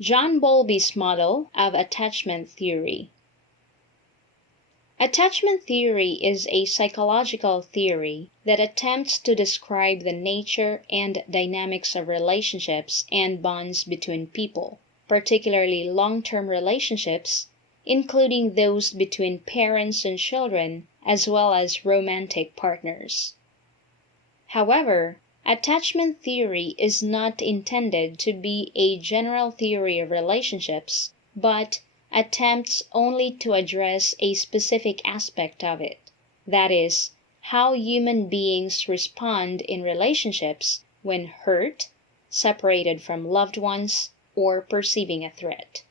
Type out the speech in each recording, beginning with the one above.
John Bowlby's model of attachment theory. Attachment theory is a psychological theory that attempts to describe the nature and dynamics of relationships and bonds between people, particularly long-term relationships, including those between parents and children, as well as romantic partners. However, attachment theory is not intended to be a general theory of relationships, but attempts only to address a specific aspect of it, that is, how human beings respond in relationships when hurt, separated from loved ones, or perceiving a threat.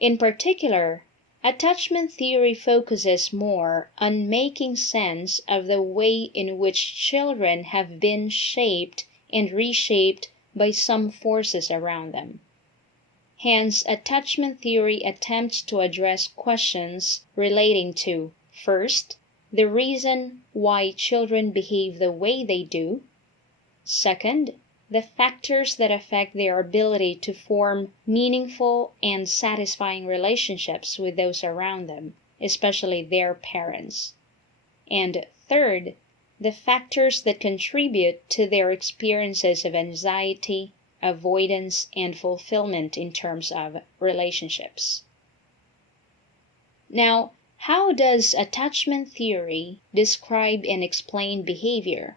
In particular, attachment theory focuses more on making sense of the way in which children have been shaped and reshaped by some forces around them. Hence, attachment theory attempts to address questions relating to, first, the reason why children behave the way they do, second, the factors that affect their ability to form meaningful and satisfying relationships with those around them, especially their parents, and third, the factors that contribute to their experiences of anxiety, avoidance, and fulfillment in terms of relationships. Now, how does attachment theory describe and explain behavior?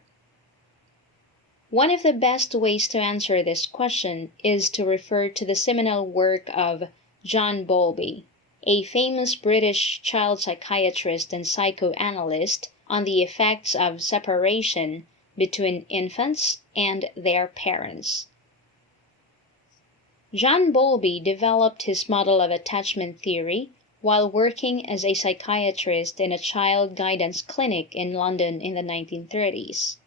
One of the best ways to answer this question is to refer to the seminal work of John Bowlby, a famous British child psychiatrist and psychoanalyst, on the effects of separation between infants and their parents. John Bowlby developed his model of attachment theory while working as a psychiatrist in a child guidance clinic in London in the 1930s.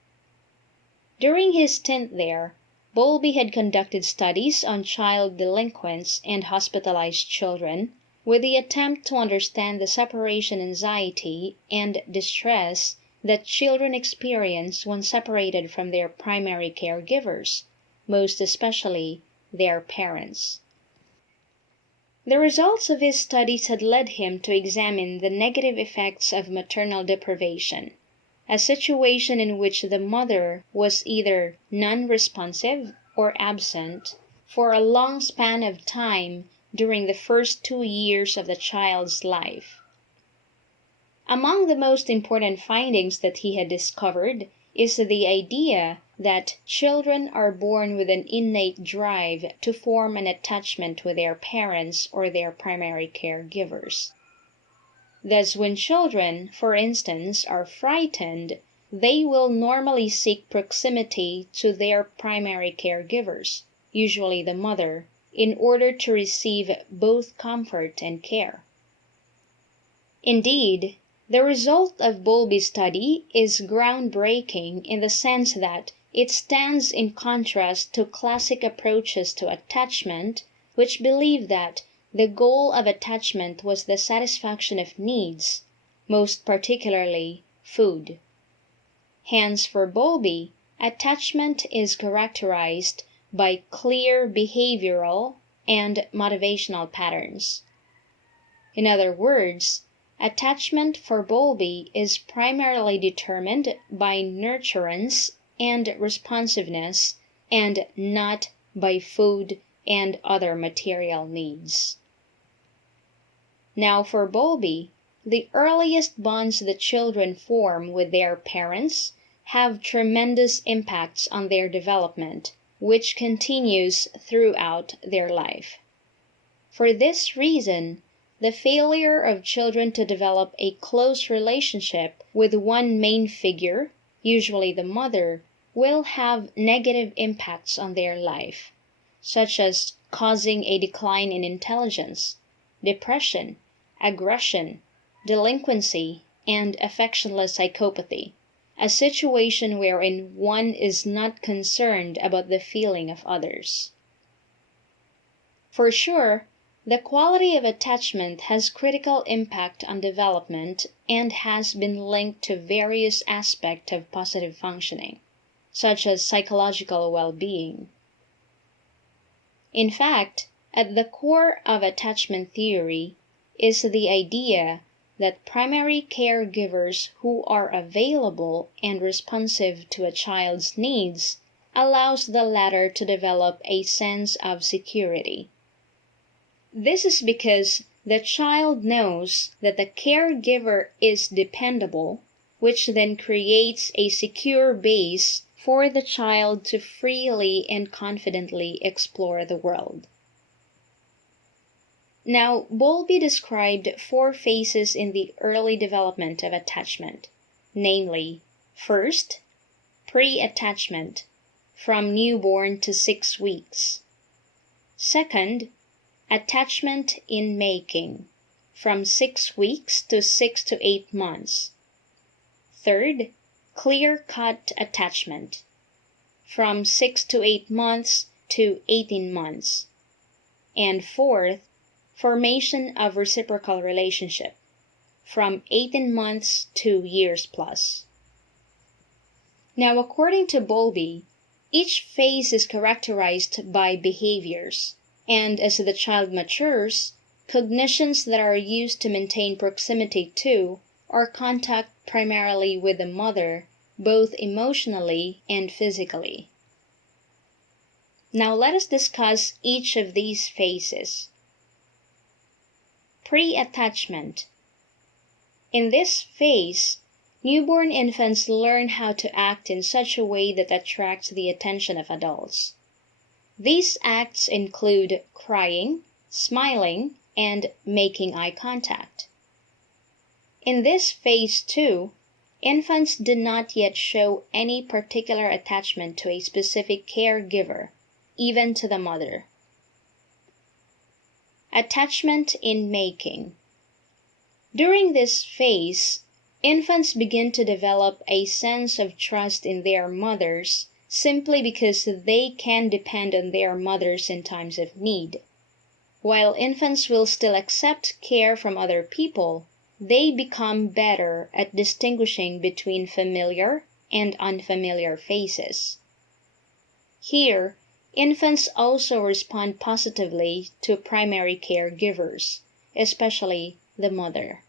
During his stint there, Bowlby had conducted studies on child delinquents and hospitalized children, with the attempt to understand the separation anxiety and distress that children experience when separated from their primary caregivers, most especially their parents. The results of his studies had led him to examine the negative effects of maternal deprivation, a situation in which the mother was either non-responsive or absent for a long span of time during the first 2 years of the child's life. Among the most important findings that he had discovered is the idea that children are born with an innate drive to form an attachment with their parents or their primary caregivers. Thus, when children, for instance, are frightened, they will normally seek proximity to their primary caregivers, usually the mother, in order to receive both comfort and care. Indeed, the result of Bowlby's study is groundbreaking in the sense that it stands in contrast to classic approaches to attachment, which believe that the goal of attachment was the satisfaction of needs, most particularly food. Hence, for Bowlby, attachment is characterized by clear behavioral and motivational patterns. In other words, attachment for Bowlby is primarily determined by nurturance and responsiveness, and not by food and other material needs. Now, for Bowlby, the earliest bonds that children form with their parents have tremendous impacts on their development, which continues throughout their life. For this reason, the failure of children to develop a close relationship with one main figure, usually the mother, will have negative impacts on their life, such as causing a decline in intelligence, depression, aggression, delinquency, and affectionless psychopathy, a situation wherein one is not concerned about the feeling of others. For sure, the quality of attachment has critical impact on development and has been linked to various aspects of positive functioning, such as psychological well-being. In fact, at the core of attachment theory is the idea that primary caregivers who are available and responsive to a child's needs allows the latter to develop a sense of security. This is because the child knows that the caregiver is dependable, which then creates a secure base for the child to freely and confidently explore the world. Now, Bowlby described 4 phases in the early development of attachment, namely, first, pre-attachment, from newborn to 6 weeks. Second, attachment in making, from 6 weeks to 6 to 8 months. Third, clear-cut attachment, from 6 to 8 months to 18 months. And fourth, formation of reciprocal relationship, from 18 months to years plus. Now, according to Bowlby, each phase is characterized by behaviors, and as the child matures, cognitions that are used to maintain proximity to or contact primarily with the mother, both emotionally and physically. Now let us discuss each of these phases. Pre-attachment. In this phase, newborn infants learn how to act in such a way that attracts the attention of adults. These acts include crying, smiling, and making eye contact. In this phase too, infants do not yet show any particular attachment to a specific caregiver, even to the mother. Attachment in making. During this phase, infants begin to develop a sense of trust in their mothers simply because they can depend on their mothers in times of need. While infants will still accept care from other people, they become better at distinguishing between familiar and unfamiliar faces. Here, infants also respond positively to primary caregivers, especially the mother.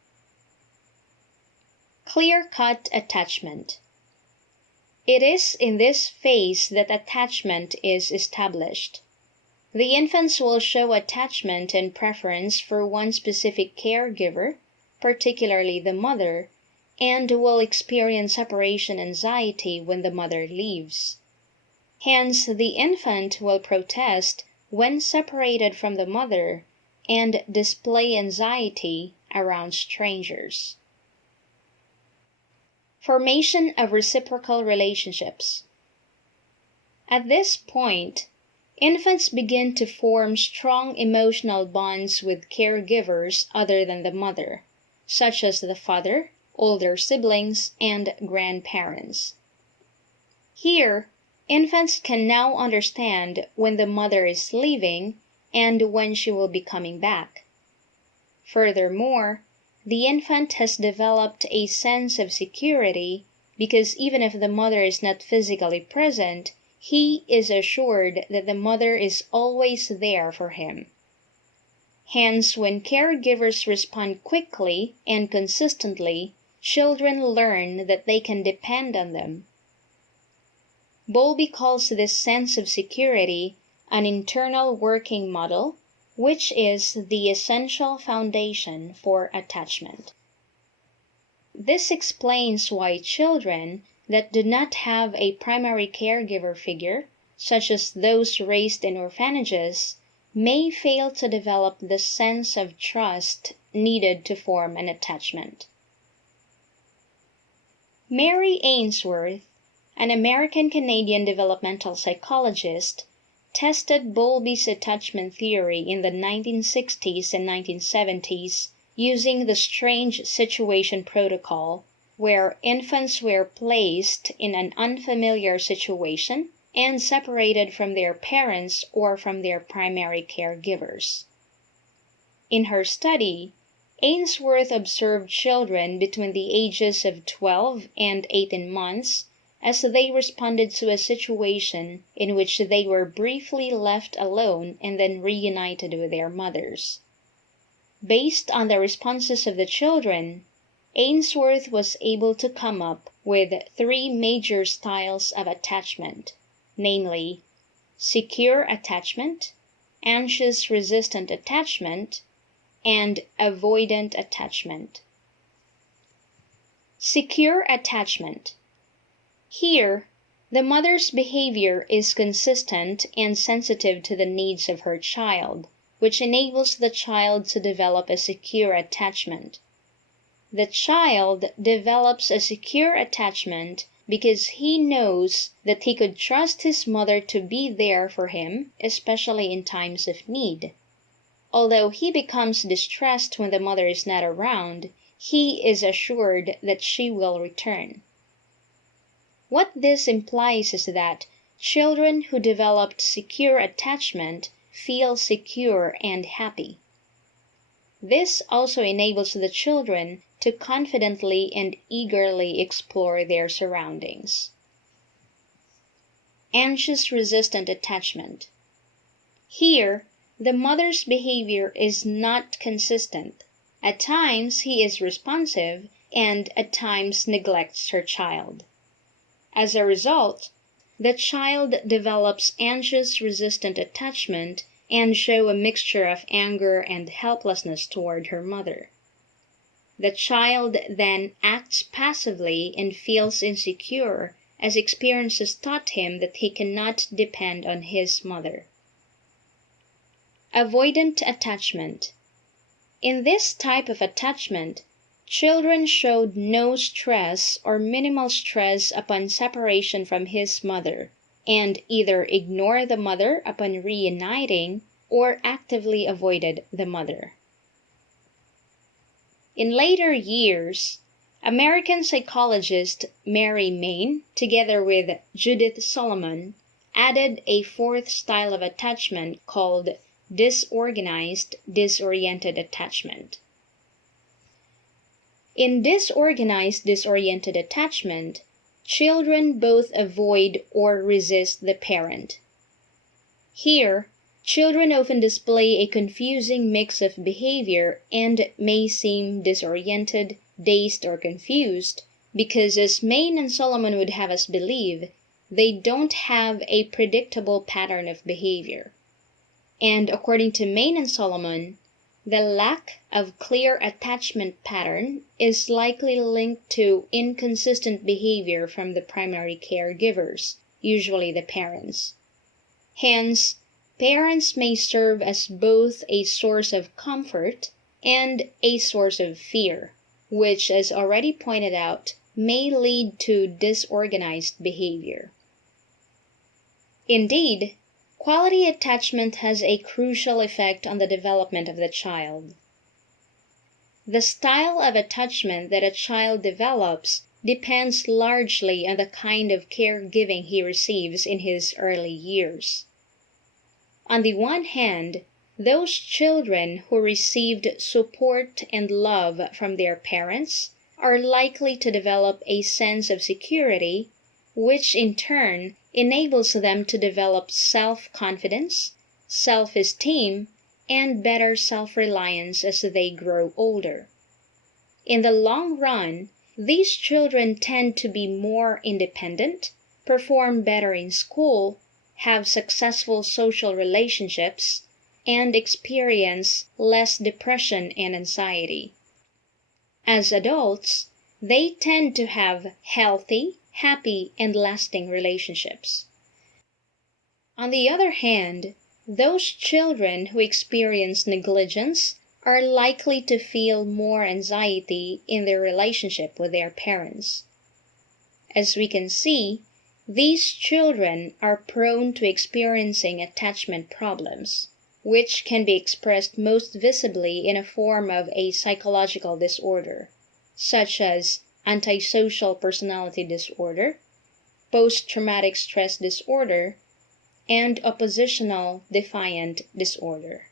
Clear-cut attachment. It is in this phase that attachment is established. The infants will show attachment and preference for one specific caregiver, particularly the mother, and will experience separation anxiety when the mother leaves. Hence, the infant will protest when separated from the mother and display anxiety around strangers. Formation of reciprocal relationships. At this point, infants begin to form strong emotional bonds with caregivers other than the mother, such as the father, older siblings, and grandparents. Here, infants can now understand when the mother is leaving and when she will be coming back. Furthermore, the infant has developed a sense of security because even if the mother is not physically present, he is assured that the mother is always there for him. Hence, when caregivers respond quickly and consistently, children learn that they can depend on them. Bowlby calls this sense of security an internal working model, which is the essential foundation for attachment. This explains why children that do not have a primary caregiver figure, such as those raised in orphanages, may fail to develop the sense of trust needed to form an attachment. Mary Ainsworth, an American-Canadian developmental psychologist, tested Bowlby's attachment theory in the 1960s and 1970s using the strange situation protocol, where infants were placed in an unfamiliar situation and separated from their parents or from their primary caregivers. In her study, Ainsworth observed children between the ages of 12 and 18 months as they responded to a situation in which they were briefly left alone and then reunited with their mothers. Based on the responses of the children, Ainsworth was able to come up with 3 major styles of attachment, namely secure attachment, anxious resistant attachment, and avoidant attachment. Secure attachment. Here, the mother's behavior is consistent and sensitive to the needs of her child, which enables the child to develop a secure attachment. The child develops a secure attachment because he knows that he could trust his mother to be there for him, especially in times of need. Although he becomes distressed when the mother is not around, he is assured that she will return. What this implies is that children who developed secure attachment feel secure and happy. This also enables the children to confidently and eagerly explore their surroundings. Anxious resistant attachment. Here, the mother's behavior is not consistent. At times he is responsive and at times neglects her child. As a result, the child develops anxious resistant attachment and shows a mixture of anger and helplessness toward her mother. The child then acts passively and feels insecure as experiences taught him that he cannot depend on his mother. Avoidant attachment. In this type of attachment, children showed no stress or minimal stress upon separation from his mother, and either ignored the mother upon reuniting or actively avoided the mother. In later years, American psychologist Mary Main, together with Judith Solomon, added a 4th style of attachment called disorganized-disoriented attachment. In disorganized-disoriented attachment, children both avoid or resist the parent. Here, children often display a confusing mix of behavior and may seem disoriented, dazed, or confused because, as Main and Solomon would have us believe, they don't have a predictable pattern of behavior. And according to Main and Solomon, the lack of clear attachment pattern is likely linked to inconsistent behavior from the primary caregivers, usually the parents. Hence, parents may serve as both a source of comfort and a source of fear, which, as already pointed out, may lead to disorganized behavior. Indeed, quality attachment has a crucial effect on the development of the child. The style of attachment that a child develops depends largely on the kind of caregiving he receives in his early years. On the one hand, those children who received support and love from their parents are likely to develop a sense of security, which in turn enables them to develop self-confidence, self-esteem, and better self-reliance as they grow older. In the long run, these children tend to be more independent, perform better in school, have successful social relationships, and experience less depression and anxiety. As adults, they tend to have healthy, happy, and lasting relationships. On the other hand, those children who experience negligence are likely to feel more anxiety in their relationship with their parents. As we can see, these children are prone to experiencing attachment problems, which can be expressed most visibly in a form of a psychological disorder, such as antisocial personality disorder, post-traumatic stress disorder, and oppositional defiant disorder.